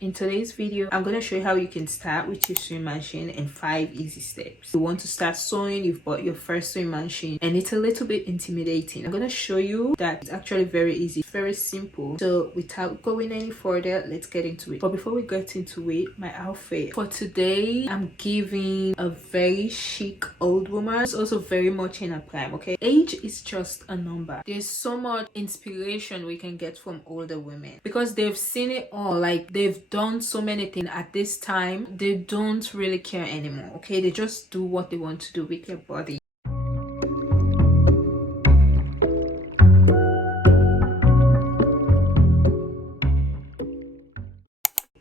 In today's video, I'm going to show you how you can start with your sewing machine in 5 easy steps. You want to start sewing, you've bought your first sewing machine and it's a little bit intimidating. I'm going to show you that it's actually very easy, very simple. So without going any further, let's get into it. But before we get into it, my outfit for today, I'm giving a very chic old woman. It's also very much in a prime, okay? Age is just a number. There's so much inspiration we can get from older women because they've seen it all. Like, they've done so many things at this time. They don't really care anymore, okay? They just do what they want to do with their body.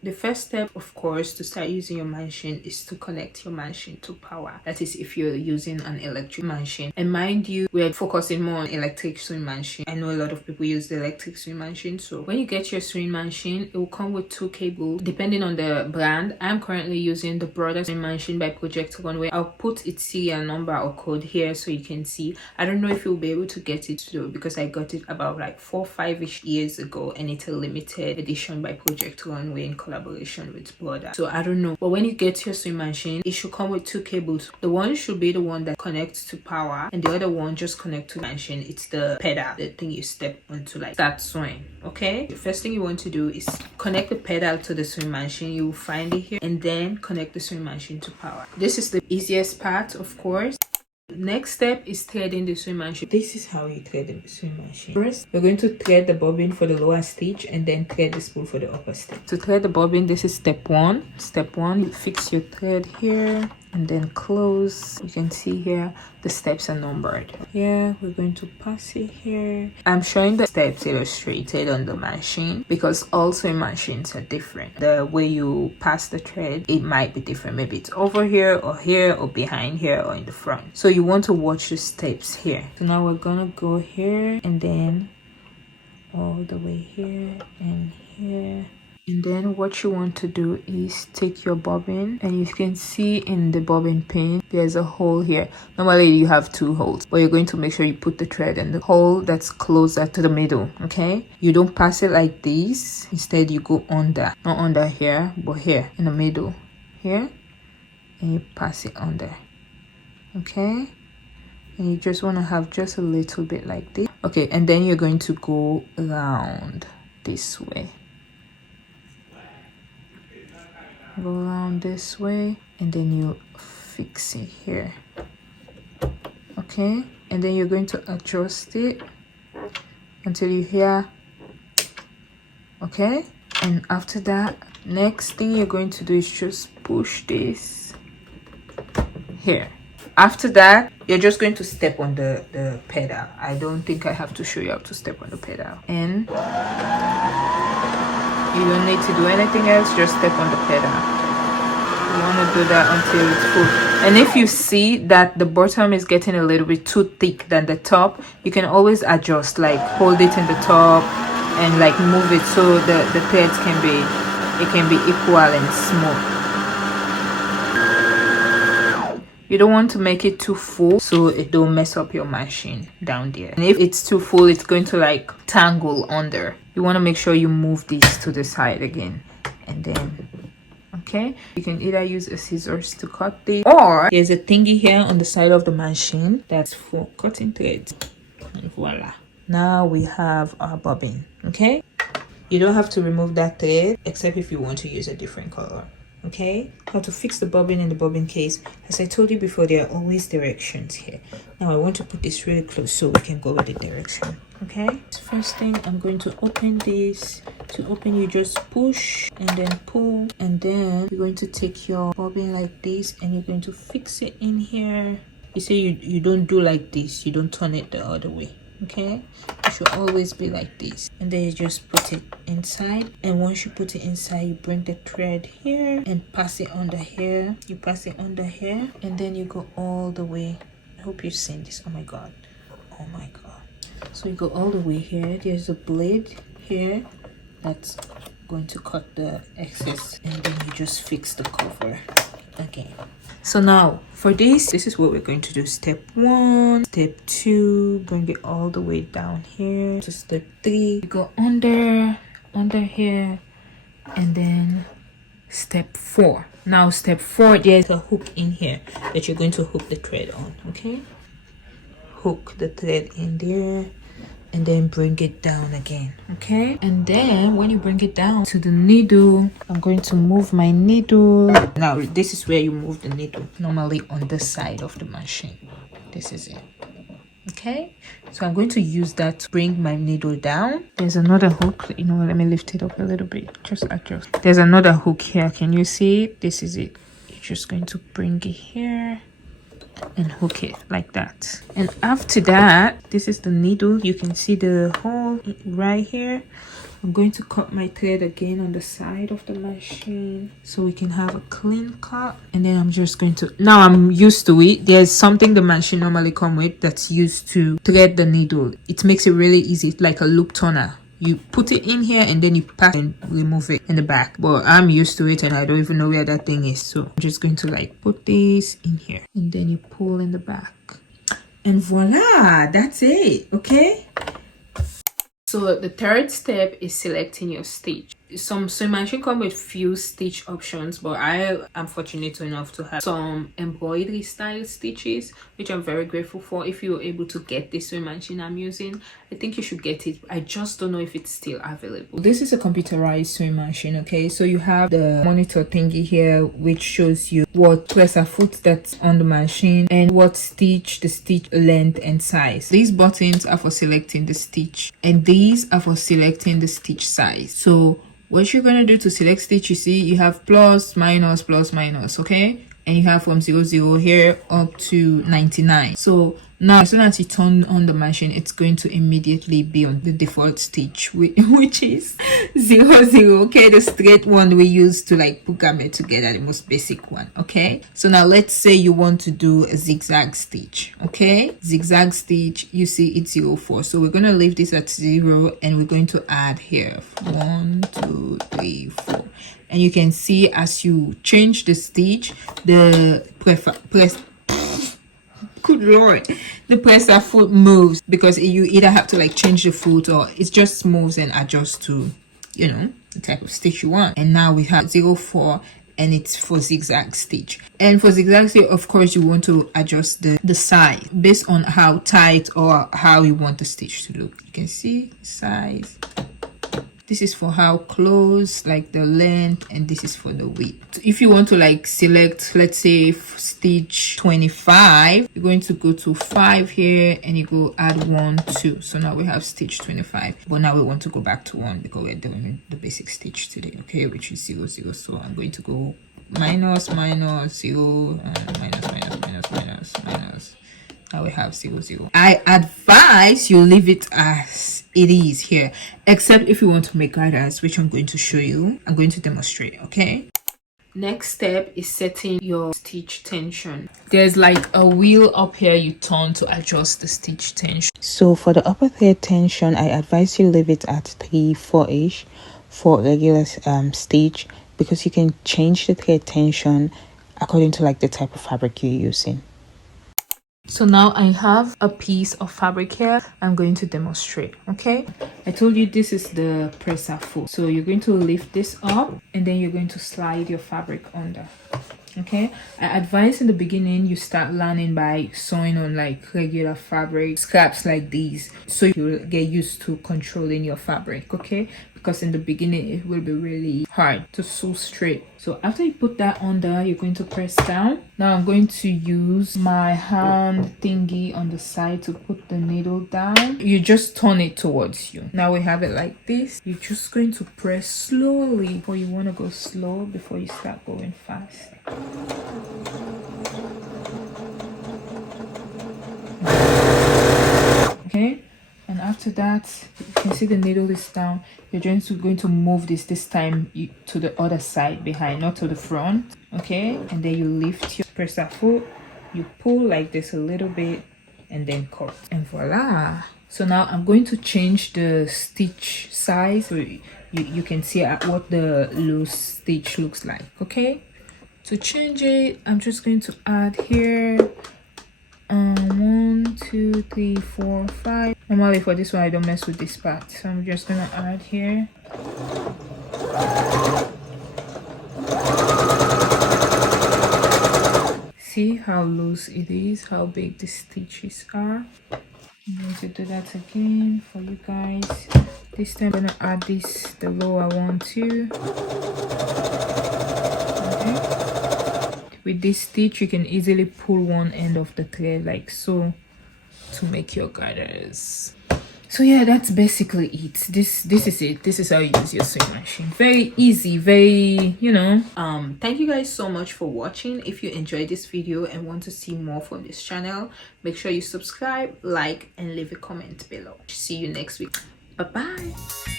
The first step, of course, to start using your machine is to connect your machine to power. That is if you're using an electric machine. And mind you, we're focusing more on electric sewing machine. I know a lot of people use the electric sewing machine. So when you get your sewing machine, it will come with 2 cables depending on the brand. I'm currently using the Brother Sewing Machine by Project Runway. I'll put its serial number or code here so you can see. I don't know if you'll be able to get it though, because I got it about like 4-5-ish years ago, and it's a limited edition by Project Runway in collaboration with Brother. So I don't know, but when you get your sewing machine, it should come with 2 cables. The one should be the one that connects to power, and the other one just connect to the machine. It's the pedal, the thing you step onto like start sewing. Okay, the first thing you want to do is connect the pedal to the sewing machine. You will find it here, and then connect the sewing machine to power. This is the easiest part, of course. Next step is threading the sewing machine. This is how you thread the sewing machine. First, you're going to thread the bobbin for the lower stitch and then thread the spool for the upper stitch. To thread the bobbin, this is step 1. Step 1, you fix your thread here and then close. You can see here the steps are numbered. Here we're going to pass it here. I'm showing the steps illustrated on the machine because all sewing machines are different. The way you pass the thread, it might be different. Maybe it's over here or behind here or in the front. So you want to watch the steps here. So now we're gonna go here and then all the way here and here. And then what you want to do is take your bobbin, and you can see in the bobbin pin there's a hole here. Normally you have 2 holes, but you're going to make sure you put the thread in the hole that's closer to the middle. Okay, you don't pass it like this. Instead you go under, not under here, but here in the middle here, and you pass it under. Okay, and you just want to have just a little bit like this. Okay, and then you're going to go around this way. Go around this way, and then you fix it here. Okay, and then you're going to adjust it until you hear. Okay, and after that, next thing you're going to do is just push this here. After that, you're just going to step on the pedal. I don't think I have to show you how to step on the pedal. And you don't need to do anything else, just step on the pedal. You want to do that until it's full. And if you see that the bottom is getting a little bit too thick than the top, you can always adjust, like hold it in the top and like move it so the threads can be equal and smooth. You don't want to make it too full so it don't mess up your machine down there. And if it's too full, it's going to like tangle under. You want to make sure you move this to the side again, and then okay, you can either use a scissors to cut this, or there's a thingy here on the side of the machine that's for cutting threads. And voila, now we have our bobbin. Okay, you don't have to remove that thread except if you want to use a different color. Okay, how to fix the bobbin in the bobbin case. As I told you before, there are always directions here. Now I want to put this really close so we can go with the direction. Okay, first thing, I'm going to open this. To open, you just push and then pull, and then you're going to take your bobbin like this and you're going to fix it in here. You say you don't do like this, you don't turn it the other way. Okay, it should always be like this, and then you just put it inside. And once you put it inside, you bring the thread here and pass it under here. You pass it under here, and then you go all the way. I hope you've seen this. Oh my god, oh my god. So you go all the way here. There's a blade here that's going to cut the excess, and then you just fix the cover again. So now for this is what we're going to do. Step 1, step 2, bring it all the way down here to step 3. You go under here, and then step 4. Now step 4, there's a hook in here that you're going to hook the thread on. Okay, hook the thread in there and then bring it down again. Okay, and then when you bring it down to the needle, I'm going to move my needle. Now this is where you move the needle, normally on the side of the machine. This is it. Okay, so I'm going to use that to bring my needle down. There's another hook, you know, let me lift it up a little bit, just adjust. There's another hook here, can you see it? This is it. You're just going to bring it here and hook it like that. And after that, this is the needle. You can see the hole right here. I'm going to cut my thread again on the side of the machine so we can have a clean cut. And then I'm just going to, now I'm used to it. There's something the machine normally come with that's used to thread the needle. It makes it really easy, like a loop turner. You put it in here and then you pass and remove it in the back. But I'm used to it and I don't even know where that thing is. So I'm just going to like put this in here and then you pull in the back. And voila, that's it. Okay. So the third step is selecting your stitch. Some sewing machine come with few stitch options, but I am fortunate enough to have some embroidery style stitches, which I'm very grateful for. If you're able to get this sewing machine I'm using, I think you should get it. I just don't know if it's still available. This is a computerized sewing machine. Okay, so you have the monitor thingy here which shows you what presser foot that's on the machine and what stitch, the stitch length and size. These buttons are for selecting the stitch and these are for selecting the stitch size. So what you're gonna do to select stitch, you see you have plus, minus, okay, and you have from 00 here up to 99. So now as soon as you turn on the machine, it's going to immediately be on the default stitch, which is 00. Okay, the straight one we use to like put garment together, the most basic one. Okay, so now let's say you want to do a zigzag stitch. Okay, zigzag stitch, you see it's 04. So we're going to leave this at 0 and we're going to add here 1 2 3 4. And you can see as you change the stitch, the good lord, the presser foot moves, because you either have to like change the foot or it just moves and adjusts to, you know, the type of stitch you want. And now we have 04 and it's for zigzag stitch. And for zigzag stitch, of course, you want to adjust the size based on how tight or how you want the stitch to look. You can see size. This is for how close, like the length, and this is for the width. If you want to like select, let's say stitch 25, you're going to go to 5 here and you go add 1 2. So now we have stitch 25, but now we want to go back to 1 because we're doing the basic stitch today, okay, which is 0 0. So I'm going to go minus 0 and minus. Now we have 0 0. I advise you leave it as it is here, except if you want to make guidance, which I'm going to show you. I'm going to demonstrate. Okay, next step is setting your stitch tension. There's like a wheel up here you turn to adjust the stitch tension. So for the upper thread tension, I advise you leave it at 3/4 for regular stitch, because you can change the thread tension according to like the type of fabric you're using. So now I have a piece of fabric here. I'm going to demonstrate. Okay, I told you this is the presser foot. So you're going to lift this up and then you're going to slide your fabric under. Okay, I advise in the beginning you start learning by sewing on like regular fabric scraps like these, so you'll get used to controlling your fabric. Okay, because in the beginning it will be really hard to sew straight. So after you put that under, you're going to press down. Now I'm going to use my hand thingy on the side to put the needle down. You just turn it towards you. Now we have it like this. You're just going to press slowly, or you want to go slow before you start going fast. Okay, and after that you can see the needle is down. You're just going to move this time to the other side behind, not to the front. Okay, and then you lift your presser foot, you pull like this a little bit and then cut, and voila. So now I'm going to change the stitch size so you can see what the loose stitch looks like. Okay, to change it, I'm just going to add here 1 2 3 4 5. Normally for this one I don't mess with this part, so I'm just gonna add here See how loose it is, how big the stitches are. I'm going to do that again for you guys. This time I'm gonna add this the lower one too. Okay. With this stitch you can easily pull one end of the thread like so to make your gathers. So yeah, that's basically it. This is it. This is how you use your sewing machine. Very easy, very, you know. Thank you guys so much for watching. If you enjoyed this video and want to see more from this channel, make sure you subscribe, like, and leave a comment below. See you next week. Bye bye.